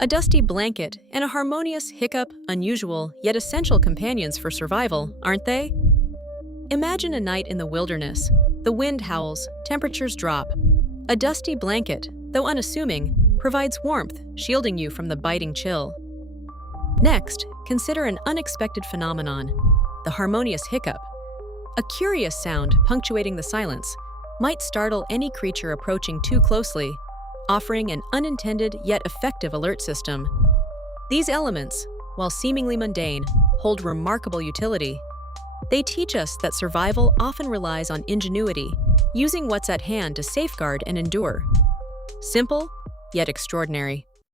A dusty blanket and a harmonious hiccup, unusual yet essential companions for survival, aren't they? Imagine a night in the wilderness. The wind howls, temperatures drop. A dusty blanket, though unassuming, provides warmth, shielding you from the biting chill. Next, consider an unexpected phenomenon, the harmonious hiccup. A curious sound punctuating the silence might startle any creature approaching too closely, offering an unintended yet effective alert system. These elements, while seemingly mundane, hold remarkable utility. They teach us that survival often relies on ingenuity, using what's at hand to safeguard and endure. Simple, yet extraordinary.